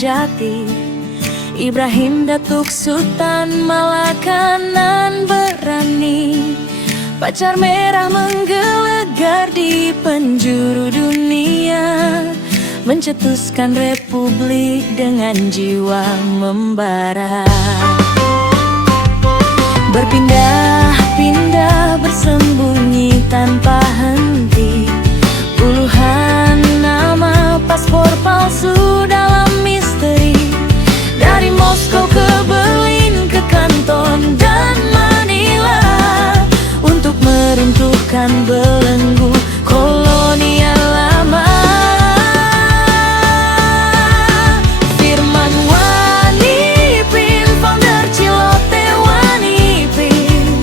sejati. Ibrahim Datuk Sultan Malakanan berani, pacar merah menggelegar di penjuru dunia, mencetuskan republik dengan jiwa membara. Berpindah-pindah bersembunyi tanpa henti, puluhan nama paspor palsu dalam misteri. Dari Moskow ke Berlin, ke Kanton dan Manila, untuk meruntuhkan belenggu kolonial lama. Firman Wanipin, founder Cilote Wanipin,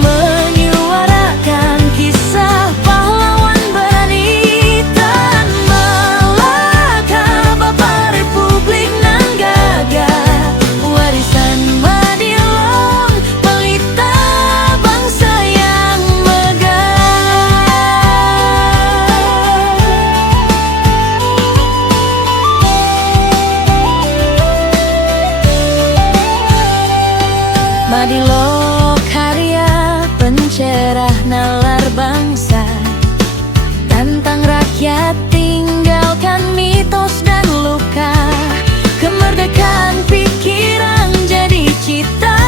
menyuarakan kisah pahlawan berani Tan Malaka, Bapak Republik nan gagah, warisan Madilong, pelita bangsa yang megah. Madilo karya pencerah nalar bangsa, tantang rakyat tinggalkan mitos dan luka. Kemerdekaan pikiran jadi cita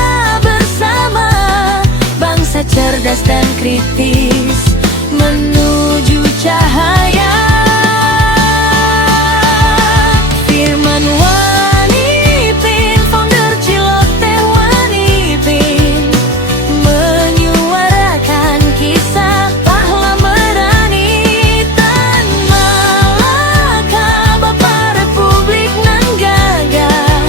bersama, bangsa cerdas dan kritis menuju cahaya. Firman Wanipin, founder Cilote Wanipin, menyuarakan kisah pahlawan berani Tan Malaka, Bapak Republik nan gagah,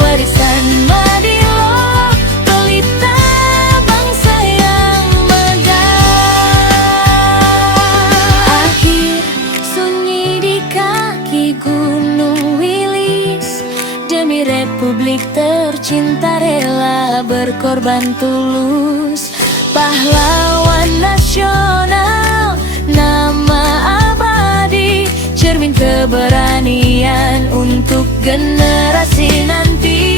warisan Madilong, pelita bangsa yang megah. Akhir sunyi di kaki Gunung Wilis, demi republik tercinta rela berkorban tulus. Pahlawan nasional, nama abadi, cermin keberanian untuk generasi nanti.